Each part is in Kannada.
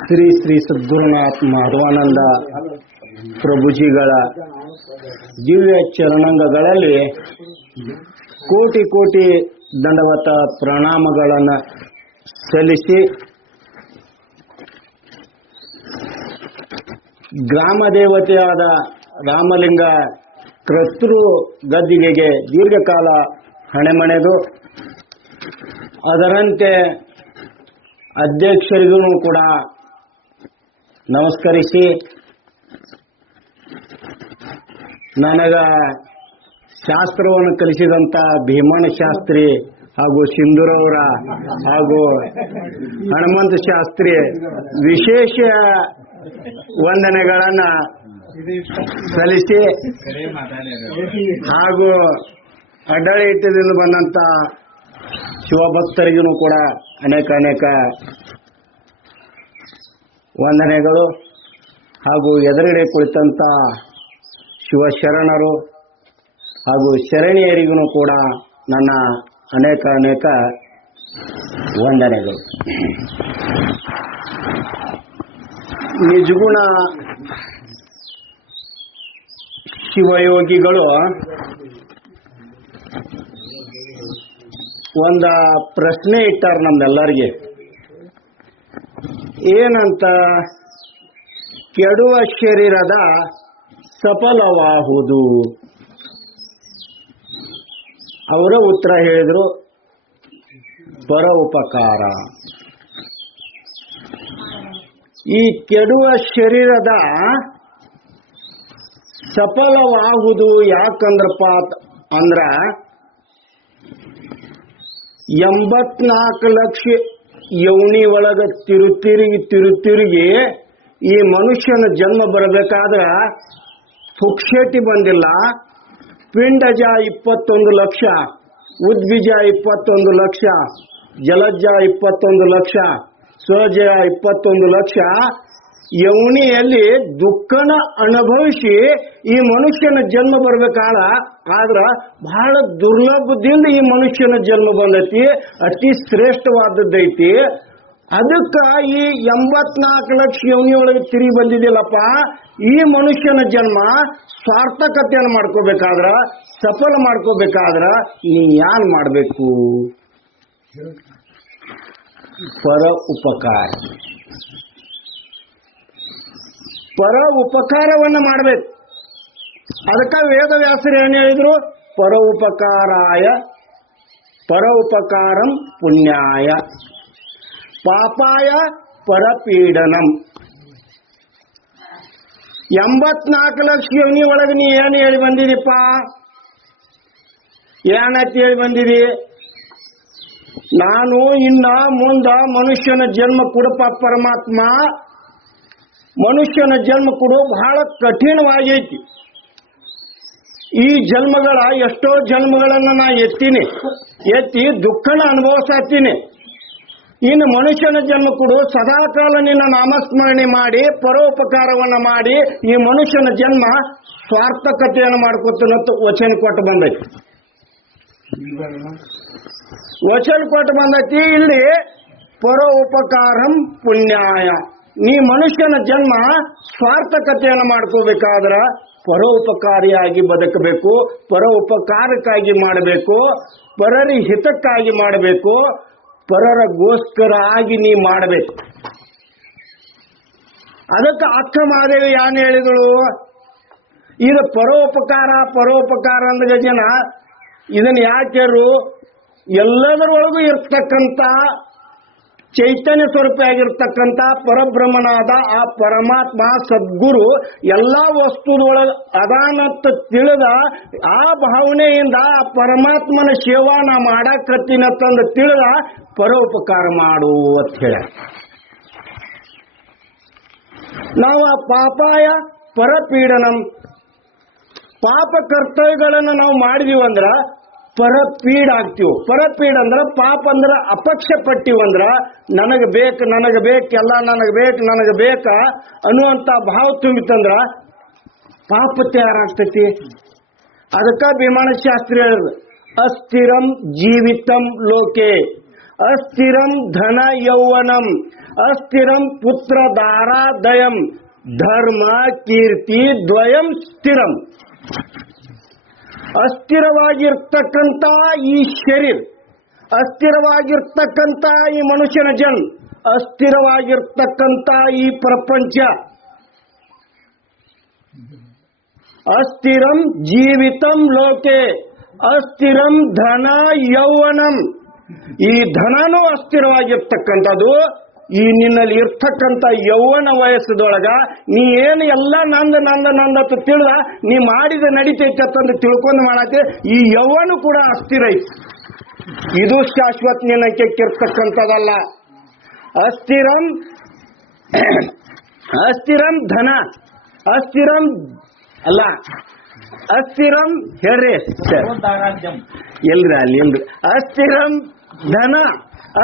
ಶ್ರೀ ಶ್ರೀ ಸದ್ಗುರುನಾಥ್ ಮಾಧವಾನಂದ ಪ್ರಭುಜಿಗಳ ದಿವ್ಯ ಚರಣಂಗಗಳಲ್ಲಿ ಕೋಟಿ ಕೋಟಿ ದಂಡವತ ಪ್ರಣಾಮಗಳನ್ನು ಸಲ್ಲಿಸಿ ಗ್ರಾಮ ದೇವತೆಯಾದ ರಾಮಲಿಂಗ ಕರ್ತೃ ಗದ್ದಿಗೆಗೆ ದೀರ್ಘಕಾಲ ಹಣೆಮಣೆದು ಅದರಂತೆ ಅಧ್ಯಕ್ಷರಿಗೂ ಕೂಡ ನಮಸ್ಕರಿಸಿ ನನಗ ಶಾಸ್ತ್ರವನ್ನು ಕಲಿಸಿದಂತ ಭೀಮಣ್ಣ ಶಾಸ್ತ್ರಿ ಹಾಗೂ ಸಿಂಧೂರವರ ಹಾಗೂ ಹನುಮಂತ ಶಾಸ್ತ್ರಿ ವಿಶೇಷ ವಂದನೆಗಳನ್ನ ಸಲ್ಲಿಸಿ ಹಾಗೂ ಅಡ್ಡಳಿತದಿಂದ ಬಂದಂತ ಶಿವಭಕ್ತರಿಗೂ ಕೂಡ ಅನೇಕ ವಂದನೆಗಳು ಹಾಗೂ ಎದುರುಗಡೆ ಕುಳಿತಂತ ಶಿವಶರಣರು ಹಾಗೂ ಶರಣಿಯರಿಗೂ ಕೂಡ ನನ್ನ ಅನೇಕ ವಂದನೆಗಳು. ನಿಜಗುಣ ಶಿವಯೋಗಿಗಳು ಒಂದ ಪ್ರಶ್ನೆ ಇಟ್ಟಾರ ನಮ್ಮೆಲ್ಲರಿಗೆ. ಏನಂತ? ಕೆಡುವ ಶರೀರದ ಸಫಲವಾಹುದು. ಅವರ ಉತ್ತರ ಹೇಳಿದ್ರು, ಪರ ಉಪಕಾರ. ಈ ಕೆಡುವ ಶರೀರದ ಸಫಲವಾಹುದು ಯಾಕಂದ್ರಪ್ಪ ಅಂದ್ರ 84 ಲಕ್ಷ ಯೋನಿ ಒಳಗ ತಿರುತಿರುಗಿ ಈ ಮನುಷ್ಯನ ಜನ್ಮ ಬರಬೇಕಾದ್ರ ಪುಕ್ಷೇಟಿ ಬಂದಿಲ್ಲ. ಪಿಂಡಜ 21 ಲಕ್ಷ, ಉದ್ವಿಜ 21 ಲಕ್ಷ, ಜಲಜ 21 ಲಕ್ಷ, ಸ್ವಜ 21 ಲಕ್ಷ ಯೌನಿಯಲ್ಲಿ ದುಃಖನ ಅನುಭವಿಸಿ ಈ ಮನುಷ್ಯನ ಜನ್ಮ ಆದ್ರ ಬಹಳ ದುರ್ಲಭದಿಂದ ಈ ಮನುಷ್ಯನ ಜನ್ಮ ಬಂದೈತಿ. ಅತಿ ಶ್ರೇಷ್ಠವಾದದ್ದೈತಿ. ಅದಕ್ಕ ಈ 84 ಲಕ್ಷ ಯೋನಿ ಒಳಗೆ ತಿರುಗಿ ಬಂದಿದ್ದಿಲ್ಲಪ್ಪ. ಈ ಮನುಷ್ಯನ ಜನ್ಮ ಸ್ವಾರ್ಥಕತೆಯನ್ನು ಮಾಡ್ಕೋಬೇಕಾದ್ರ, ಸಫಲ ಮಾಡ್ಕೋಬೇಕಾದ್ರ ನೀ ಯಾನ್ ಮಾಡಬೇಕು? ಪರ ಉಪಕಾರ. ಪರ ಉಪಕಾರವನ್ನ ಮಾಡಬೇಕು. ಅದಕ್ಕ ವೇದವ್ಯಾಸರು ಏನ್ ಹೇಳಿದ್ರು? ಪರ ಉಪಕಾರಂ ಪುಣ್ಯಾಯ ಪಾಪಾಯ ಪರಪೀಡನಂ. 84 ಲಕ್ಷ ಯೋನಿ ಒಳಗೆ ನೀ ಏನು ಹೇಳಿ ಬಂದಿದೀಪ್ಪ? ಏನಂತ ಹೇಳಿ ಬಂದಿದಿ? ನಾನು ಇನ್ನ ಮುಂದ ಮನುಷ್ಯನ ಜನ್ಮ ಕೊಡಪ್ಪ ಪರಮಾತ್ಮ, ಮನುಷ್ಯನ ಜನ್ಮ ಕೊಡು ಬಹಳ ಕಠಿಣವಾಗೈತಿ. ಈ ಜನ್ಮಗಳ ಎಷ್ಟೋ ಜನ್ಮಗಳನ್ನ ನಾ ಎತ್ತಿ ದುಃಖನ ಅನುಭವಿಸ್ತೀನಿ. ಇನ್ನು ಮನುಷ್ಯನ ಜನ್ಮ ಕೊಡು, ಸದಾಕಾಲ ನಿನ್ನ ನಾಮಸ್ಮರಣೆ ಮಾಡಿ ಪರೋಪಕಾರವನ್ನ ಮಾಡಿ ಈ ಮನುಷ್ಯನ ಜನ್ಮ ಸ್ವಾರ್ಥಕತೆಯನ್ನು ಮಾಡ್ಕೊತನಂತ ವಚನ ಕೊಟ್ಟು ಬಂದೈತಿ. ಇಲ್ಲಿ ಪರೋಪಕಾರಂ ಪುಣ್ಯಾಯ. ನೀ ಮನುಷ್ಯನ ಜನ್ಮ ಸ್ವಾರ್ಥಕತೆಯನ್ನು ಮಾಡ್ಕೋಬೇಕಾದ್ರ ಪರೋಪಕಾರಿಯಾಗಿ ಬದುಕಬೇಕು, ಪರೋಪಕಾರಕ್ಕಾಗಿ ಮಾಡಬೇಕು, ಪರರ ಹಿತಕ್ಕಾಗಿ ಮಾಡಬೇಕು, ಪರರಗೋಸ್ಕರ ಆಗಿ ನೀ ಮಾಡಬೇಕು. ಅದಕ್ಕೆ ಅಕ್ಕ ಮಹಾದೇವಿ ಏನ್ ಹೇಳಿದಳು? ಇದು ಪರೋಪಕಾರ ಅಂದ ಜನ ಇದನ್ನ ಯಾಕೆರು? ಎಲ್ಲದರೊಳಗೂ ಇರ್ತಕ್ಕಂಥ ಚೈತನ್ಯ ಸ್ವರೂಪ ಆಗಿರ್ತಕ್ಕಂಥ ಪರಬ್ರಹ್ಮನಾದ ಆ ಪರಮಾತ್ಮ ಸದ್ಗುರು ಎಲ್ಲಾ ವಸ್ತುದೊಳಗೆ ಅದಾನಂತ ತಿಳಿದ ಆ ಭಾವನೆಯಿಂದ ಆ ಪರಮಾತ್ಮನ ಸೇವಾನ ಮಾಡಕತ್ತಿನಂತಂದು ತಿಳಿದ ಪರೋಪಕಾರ ಮಾಡು ಅಂತ ಹೇಳ. ನಾವು ಆ ಪಾಪಾಯ ಪರಪೀಡನಂ, ಪಾಪ ಕರ್ತವ್ಯಗಳನ್ನು ನಾವು ಮಾಡಿದೀವಂದ್ರ ಪರಪೀಡ ಆಗ್ತೀವಿ. ಪರಪೀಡ ಅಂದ್ರ ಪಾಪ ಅಂದ್ರ ಅಪಕ್ಷ ಪಟ್ಟಿವಂದ್ರ ನನಗೆ ಬೇಕು ಎಲ್ಲ ನನಗೆ ಬೇಕ ಅನ್ನುವಂತ ಭಾವ ತುಂಬಿತಂದ್ರ ಪಾಪ ತಯಾರಾಗ್ತೈತಿ. ಅದಕ್ಕ ಭೀಮಣ್ಣ ಶಾಸ್ತ್ರಿ ಹೇಳಿದ್ರು, ಅಸ್ಥಿರಂ ಜೀವಿತಂ ಲೋಕೆ ಅಸ್ಥಿರಂ ಧನ ಯೌವನಂ ಅಸ್ಥಿರಂ ಪುತ್ರ ದಾರಾದಯಂ ಧರ್ಮ ಕೀರ್ತಿ ದ್ವಯಂ ಸ್ಥಿರಂ. ಅಸ್ಥಿರವಾಗಿರ್ತಕ್ಕಂಥ ಈ ಶರೀರ, ಅಸ್ಥಿರವಾಗಿರ್ತಕ್ಕಂಥ ಈ ಮನುಷ್ಯನ ಜನ್ಮ, ಅಸ್ಥಿರವಾಗಿರ್ತಕ್ಕಂಥ ಈ ಪ್ರಪಂಚ, ಅಸ್ಥಿರಂ ಜೀವಿತಂ ಲೋಕೆ ಅಸ್ಥಿರಂ ಧನ ಯೌವನಂ. ಈ ಧನನೂ ಅಸ್ಥಿರವಾಗಿರ್ತಕ್ಕಂಥದ್ದು. ಈ ನಿನ್ನಲ್ಲಿ ಇರ್ತಕ್ಕಂಥ ಯೌವನ ವಯಸ್ಸದೊಳಗ ನೀ ಏನು ಎಲ್ಲ ನಂದ ನಂದ ನಂದತ್ತು ತಿಳಿದ ನೀ ಮಾಡಿದ ನಡೀತೈತೆ ಅಂತಂದು ತಿಳ್ಕೊಂಡು ಮಾಡತ್ತೆ. ಈ ಯೌವನ ಕೂಡ ಅಸ್ಥಿರ ಐತಿ. ಇದು ಶಾಶ್ವತ ನಿನ್ನಕ್ಕಿರ್ತಕ್ಕಂಥದ್ದಲ್ಲ. ಅಸ್ಥಿರಂ ಅಸ್ಥಿರಂ ಧನ ಅಸ್ಥಿರಂ ಅಲ್ಲ, ಅಸ್ಥಿರಂ ಹೇಳ್ರಿ ಎಲ್ರಿ ಅಲ್ಲಿ ಎಲ್ರಿ. ಅಸ್ಥಿರಂ ಧನ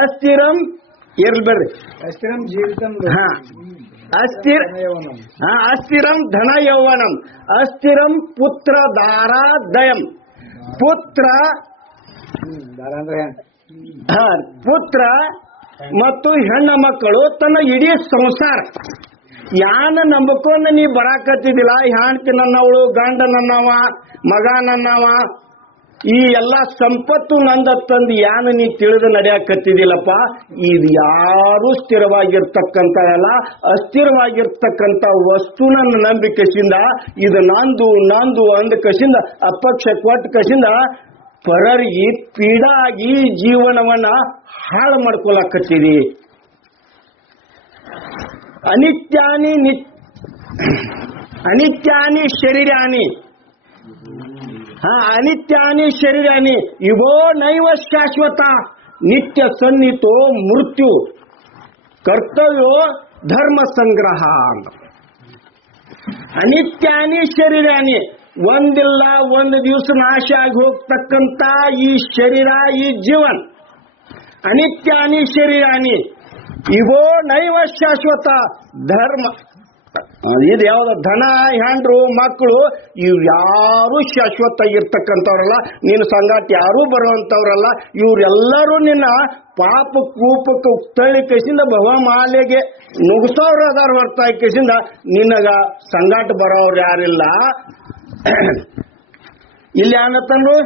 ಅಸ್ಥಿರಂ ಇರ್ಲಿ ಬರ್ರಿ. ಅಸ್ಥಿರಂ ಜೀವಿತಂ ಅಸ್ಥಿರಂ ಧನ ಯೌವನಂ ಅಸ್ಥಿರಂ ಪುತ್ರ ದಾರಾದಯಂ. ಪುತ್ರ ಪುತ್ರ ಮತ್ತು ಹೆಣ್ಣ ಮಕ್ಕಳು ತನ್ನ ಇಡೀ ಸಂಸಾರ ಯಾನ ನಂಬಕೊಂಡು ನೀ ಬರಾಕತ್ತಿದಿಲ್ಲ. ಹೆಂಡತಿ ನನ್ನವಳು, ಗಂಡ ನನ್ನವ, ಮಗ ನನ್ನವ, ಈ ಎಲ್ಲ ಸಂಪತ್ತು ನಂದತ್ತಂದು ಯಾನ ನೀ ತಿಳಿದು ನಡೆಯಾಕತ್ತಿದಿಲ್ಲಪ್ಪ. ಇದು ಯಾರು ಸ್ಥಿರವಾಗಿರ್ತಕ್ಕಂಥ ಎಲ್ಲ ಅಸ್ಥಿರವಾಗಿರ್ತಕ್ಕಂಥ ವಸ್ತುನ ನಂಬಿಕೆಸಿಂದ ಇದು ನಂದು ನಂದು ಅಂದ ಕಸಿಂದ ಅಪಕ್ಷ ಕೊಟ್ಟ ಕಸಿಂದ ಪರರಿಗೆ ಪೀಡಾಗಿ ಜೀವನವನ್ನ ಹಾಳು ಮಾಡ್ಕೊಳಕತ್ತಿದಿ. ಅನಿತ್ಯಾನಿ ಶರೀರಾನಿ ಅನಿತ್ಯಾನಿ ಶರೀರಾನಿ ಇವೋ ನೈವ ಶಾಶ್ವತ ನಿತ್ಯ ಸನ್ನಿತೋ ಮೃತ್ಯು ಕರ್ತವ್ಯೋ ಧರ್ಮ ಸಂಗ್ರಹ. ಅನಿತ್ಯಾನಿ ಶರೀರಾನಿ ಒಂದಿಲ್ಲ ಒಂದು ದಿವಸ ನಾಶ ಆಗಿ ಹೋಗ್ತಕ್ಕಂಥ ಈ ಶರೀರ, ಈ ಜೀವನ್. ಅನಿತ್ಯಾನಿ ಶರೀರಾನಿ ಇವೋ ನೈವ ಶಾಶ್ವತ ಧರ್ಮ. ಇದು ಯಾವ್ದು? ಧನ, ಹೆಂಡ್ರು, ಮಕ್ಕಳು ಇವ್ ಯಾರು ಶಾಶ್ವತ ಇರ್ತಕ್ಕಂಥವ್ರಲ್ಲ. ನಿನ್ನ ಸಂಗಾಟ ಯಾರೂ ಬರುವಂತವ್ರಲ್ಲ. ಇವ್ರೆಲ್ಲರೂ ನಿನ್ನ ಪಾಪ ಕೂಪಕ್ಕೆ ತಳ್ಳಿ ಕಸಿಂದ ಭವಮಾಲೆಗೆ ನುಗ್ಸೋರು ಅದಾರ ಹೊರತಾಗಿ ಕಸಿಂದ ನಿನಗ ಸಂಗಾಟ ಬರೋರು ಯಾರಿಲ್ಲ. ಇಲ್ಲಿ ಅನ್ನತ್ತಂದ್ರು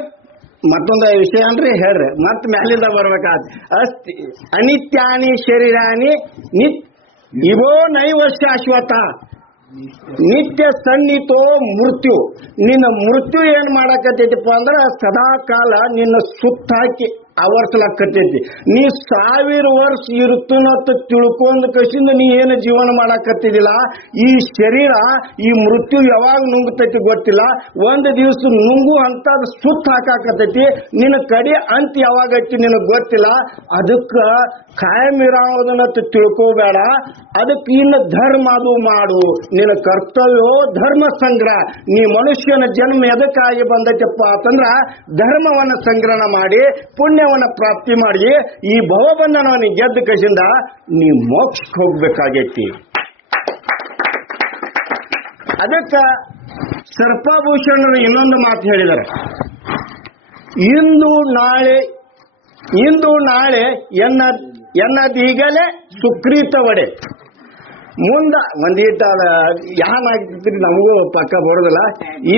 ಮತ್ತೊಂದು ವಿಷಯ ಅನ್ರಿ ಹೇಳ್ರಿ, ಮತ್ ಮ್ಯಾಲಿಂದ ಬರ್ಬೇಕಾದ. ಅನಿತ್ಯಾನಿ ಶರೀರಾನಿ ಇವೋ ನೈವ ಶಾಶ್ವತ ನಿತ್ಯ ಸನ್ನಿತೋ ಮೃತ್ಯು. ನಿನ್ನ ಮೃತ್ಯು ಏನ್ ಮಾಡಕತ್ತೈತಿಪ್ಪ ಅಂದ್ರ ಸದಾ ಕಾಲ ನಿನ್ನ ಸುತ್ತಾಕಿ ಆವರ್ಸಲಾಕತ್ತೈತಿ. ನೀ 1000 ವರ್ಷ ಇರುತ್ತನತ್ತ ತಿಳ್ಕೊಂಡ್ ಕಸಿಂದ ನೀ ಏನು ಜೀವನ ಮಾಡಾಕತ್ತಿದಿಲ್ಲ. ಈ ಶರೀರ ಈ ಮೃತ್ಯು ಯಾವಾಗ ನುಂಗ್ತೈತಿ ಗೊತ್ತಿಲ್ಲ. ಒಂದು ದಿವಸ ನುಂಗು ಅಂತದ್ ಸುತ್ತ ಹಾಕಾಕತ್ತೈತಿ. ನಿನ್ನ ಕಡೆ ಅಂತ ಯಾವಾಗ ಐತಿ ನಿನಗ್ ಗೊತ್ತಿಲ್ಲ. ಅದಕ್ಕ ಕಾಯಂ ಇರೋದನ್ನತ್ತ ತಿಳ್ಕೋಬೇಡ. ಅದಕ್ಕೆ ಇನ್ನು ಧರ್ಮ ಅದು ಮಾಡು. ನಿನ್ನ ಕರ್ತವ್ಯೋ ಧರ್ಮ ಸಂಗ್ರಹ. ನೀ ಮನುಷ್ಯನ ಜನ್ಮ ಎದಕ್ಕಾಗಿ ಬಂದೈತಪ್ಪ ಅಂತಂದ್ರ ಧರ್ಮವನ್ನ ಸಂಗ್ರಹಣ ಮಾಡಿ ಪುಣ್ಯವನ್ನ ಪ್ರಾಪ್ತಿ ಮಾಡಿ ಈ ಭವಬಂಧನವನ್ನ ಗೆದ್ದ ಕಸಿಂದ ನೀ ಮೋಕ್ಷಕ್ಕೆ ಹೋಗ್ಬೇಕಾಗೈತಿ. ಅದಕ್ಕ ಸರ್ಪಭೂಷಣರು ಇನ್ನೊಂದು ಮಾತು ಹೇಳಿದ್ದಾರೆ. ಇಂದು ನಾಳೆ ಎನ್ನದೀಗಲೇ ಸುಕ್ರೀತ ಒಡೆ. ಮುಂದ ಒಂದೀಟ ಯಾನಾಗ್ತಿದ್ರಿ ನಮಗೂ ಪಕ್ಕ ಬರೋದಿಲ್ಲ.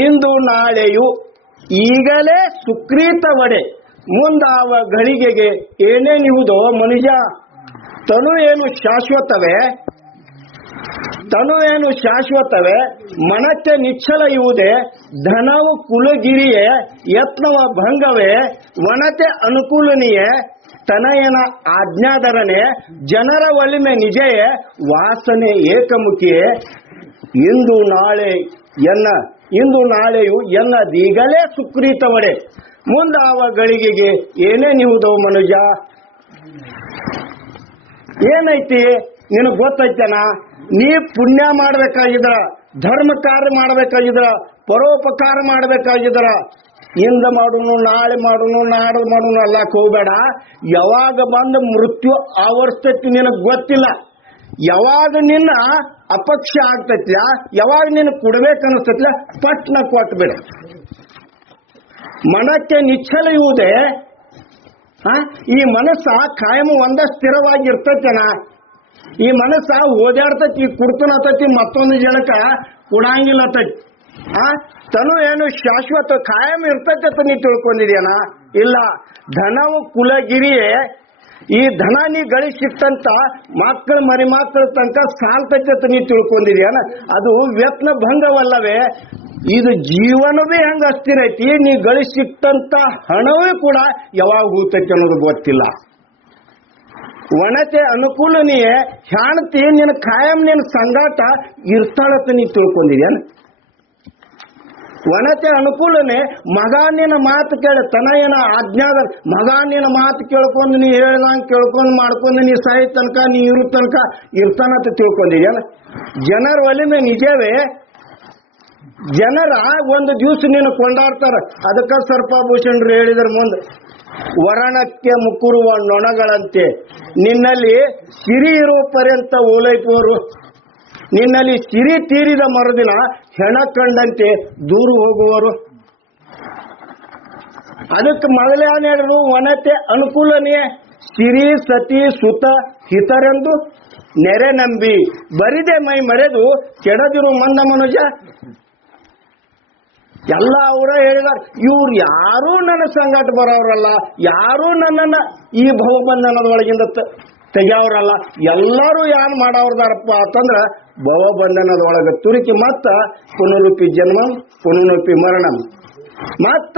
ಇಂದು ನಾಳೆಯು ಈಗಲೇ ಸುಕ್ರೀತ ಒಡೆ. ಮುಂದ ಅವ ಗಳಿಗೆಗೆ ಏನೇನಿವುದೋ ಮನುಜ. ತನು ಏನು ಶಾಶ್ವತವೇ ಮನಕ್ಕೆ ನಿಚ್ಚಲ ಇವುದೇ. ಧನವು ಕುಲಗಿರಿಯೇ ಯತ್ನವ ಭಂಗವೇ ವನತೆ ಅನುಕೂಲನಿಯೇ. ತನಯನ ಆಜ್ಞಾಧರನೆ ಜನರ ಒಲಿಮೆ ನಿಜಯೇ. ವಾಸನೆ ಏಕಮುಖಿಯೇ. ಇಂದು ನಾಳೆಯು ಎನ್ನದೀಗಲೇ ಸುಕ್ರೀತ ಒಡೆ. ಮುಂದ ಅವ ಗಳಿಗೆಗೆ ಏನೇನಿವುದೋ ಮನುಜ. ಏನೈತಿ ನಿನಗ್ ಗೊತ್ತೈತನ? ನೀ ಪುಣ್ಯ ಮಾಡ್ಬೇಕಾಗಿದ್ರ, ಧರ್ಮ ಕಾರ್ಯ ಮಾಡ್ಬೇಕಾಗಿದ್ರ, ಪರೋಪಕಾರ ಮಾಡ್ಬೇಕಾಗಿದ್ರ ಇಂದ ಮಾಡುನು, ನಾಳೆ ಮಾಡುನು, ನಾಡು ಮಾಡುನು ಅಲ್ಲಕ್ ಹೋಗ್ಬೇಡ. ಯಾವಾಗ ಬಂದ ಮೃತ್ಯು ಆವರಿಸ್ತೈತಿ ನಿನಗ್ ಗೊತ್ತಿಲ್ಲ. ಯಾವಾಗ ನಿನ್ನ ಅಪಕ್ಷ ಆಗ್ತೈತಿ, ಯಾವಾಗ ನಿನ್ನ ಕೊಡ್ಬೇಕನ್ನಿಸ್ತೈತಿ ಪಟ್ನ ಕೊಟ್ಬೇಡ. ಮನಕ್ಕೆ ನಿಚ್ಚಲ ಇವುದೇ. ಈ ಮನಸ್ಸ ಕಾಯಂ ಒಂದ ಸ್ಥಿರವಾಗಿ ಇರ್ತೈತೇನ? ಈ ಮನಸ್ಸ ಓದಾಡ್ತೈತಿ, ಕುಡ್ತನತೈತಿ, ಮತ್ತೊಂದು ಜನಕ ಕುಡಂಗಿಲ್ಲತೈತಿ. ತನು ಏನು ಶಾಶ್ವತ ಕಾಯಂ ಇರ್ತೈತೆ ನೀ ತಿಳ್ಕೊಂಡಿದ್ಯಾನ? ಇಲ್ಲ. ಧನವು ಕುಲಗಿರಿಯೇ. ಈ ಧನ ನೀ ಗಳಿಸಿಟ್ಟಂತ ಮಕ್ಕಳು ಮರಿ ಮಕ್ಕಳ ತನಕ ಸಾಲ್ತೈತೆ ನೀ ತಿಳ್ಕೊಂಡಿದ್ಯಾನ? ಅದು ವ್ಯತ್ನ ಭಂಗವಲ್ಲವೇ? ಇದು ಜೀವನವೇ ಹೆಂಗ ಅಸ್ಥಿರ ಐತಿ, ನೀ ಗಳಿಸಿಟ್ಟಂತ ಹಣವೇ ಕೂಡ ಯಾವಾಗ ಹೋಗ್ತೈತಿ ಅನ್ನೋದು ಗೊತ್ತಿಲ್ಲ. ಒಣತೆ ಅನುಕೂಲನಿಯೇ ಹೆಣ್ತಿ ನಿನ್ನ ಕಾಯಂ ನಿನ್ನ ಸಂಗಾಟ ಇರ್ತಾಳತ್ತ ನೀ ತಿಳ್ಕೊಂಡಿದ್ಯಾನ? ಒಣತೆ ಅನುಕೂಲನೆ ಮಗ ನಿನ್ನ ಮಾತು ಕೇಳ ತನ ಏನ ಆಜ್ಞಾದ ಮಗ ನಿನ್ನ ಮಾತು ಕೇಳ್ಕೊಂಡು ನೀ ಹೇಳ್ದಂಗೆ ಕೇಳ್ಕೊಂಡು ಮಾಡ್ಕೊಂಡು ನೀ ಸಾಯಿ ತನಕ ನೀ ಇರೋ ತನಕ ಇರ್ತಾನಂತ ತಿಳ್ಕೊಂಡಿದ್ಯಾನ? ಜನರ ಒಲಿಮೆ ನಿಜವೇ? ಜನರ ಒಂದು ದಿವಸ ನೀನು ಕೊಂಡಾಡ್ತಾರ. ಅದಕ್ಕ ಸರ್ಪಭೂಷಣರು ಹೇಳಿದ್ರ ಮುಂದೆ, ವರಣಕ್ಕೆ ಮುಕುರುವ ನೊಣಗಳಂತೆ ನಿನ್ನಲ್ಲಿ ಸಿರಿ ಇರುವ ಪರ್ಯಂತ ಓಲೈಪುವರು, ನಿನ್ನಲ್ಲಿ ಸಿರಿ ತೀರಿದ ಮರುದಿನ ಹೆಣ ಕಂಡಂತೆ ದೂರ ಹೋಗುವರು. ಅದಕ್ಕೆ ಮೊದಲೇ ಹೇಳಿದ್ರು, ವನತೆ ಅನುಕೂಲನೇ ಸಿರಿ ಸತಿ ಸುತ ಹಿತರೆಂದು ನೆರೆ ನಂಬಿ ಬರಿದೆ ಮೈ ಮರೆದು ಕೆಡದಿರು ಮಂದ ಮನುಜ. ಎಲ್ಲ ಅವರ ಹೇಳಿದಾರ. ಇವ್ರು ಯಾರೂ ನನ್ನ ಸಂಗಾಟ ಬರೋರಲ್ಲ, ಯಾರೂ ನನ್ನನ್ನ ಈ ಭವಬಂಧನದೊಳಗಿಂದ ತೆಗೆಯವ್ರಲ್ಲ. ಎಲ್ಲರೂ ಯಾನ್ ಮಾಡವ್ರದಾರಪ್ಪ ಅಂತಂದ್ರ ಭವಬಂಧನದೊಳಗೆ ತುರುಕಿ ಮತ್ತ ಪುನರುಪಿ ಜನ್ಮ ಪುನರುಪಿ ಮರಣ ಮತ್ತ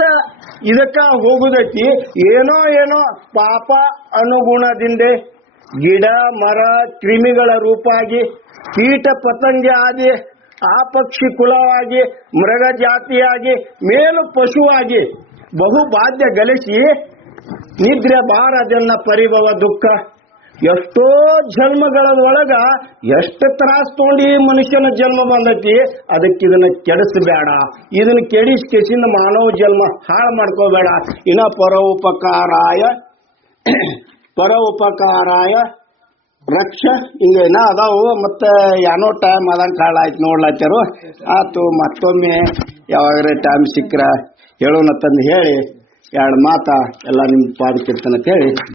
ಇದಕ್ಕ ಹೋಗುದೈತಿ. ಏನೋ ಏನೋ ಪಾಪ ಅನುಗುಣದಿಂದೆ ಗಿಡ ಮರ ಕ್ರಿಮಿಗಳ ರೂಪಾಗಿ, ಕೀಟ ಪತಂಗ ಆದಿ, ಆ ಪಕ್ಷಿ ಕುಲವಾಗಿ, ಮೃಗ ಜಾತಿಯಾಗಿ, ಮೇಲು ಪಶುವಾಗಿ ಬಹು ಬಾಧ್ಯ ಗಲಿಸಿ ನಿದ್ರೆ ಬಾರದೆನ್ನ ಪರಿಭವ ದುಃಖ. ಎಷ್ಟೋ ಜನ್ಮಗಳೊಳಗ ಎಷ್ಟು ತ್ರಾಸ ತಗೊಂಡು ಮನುಷ್ಯನ ಜನ್ಮ ಬಂದೈತಿ. ಅದಕ್ಕೆ ಇದನ್ನ ಕೆಡಿಸಬೇಡ, ಇದನ್ನ ಕೆಡಿಸಿಂದ ಮಾನವ ಜನ್ಮ ಹಾಳು ಮಾಡ್ಕೋಬೇಡ. ಇನ್ನ ಪರೋಪಕಾರಾಯ ರಕ್ಷ ಹಿಂಗೇನ ಅದಾವು. ಮತ್ತೆ ಏನೋ ಟೈಮ್ ಅದಂಗೆ ಕಾಳ ಆಯ್ತು ನೋಡ್ಲಾಚಾರು. ಆತು ಮತ್ತೊಮ್ಮೆ ಯಾವಾಗ್ರೆ ಟೈಮ್ ಸಿಕ್ಕ್ರ ಹೇಳೋಣ ತಂದು ಹೇಳಿ ಎರಡು ಮಾತಾ ಎಲ್ಲ ನಿಮ್ಮ ಪಾದಕ್ಕಿರ್ತನಂತ ಹೇಳಿ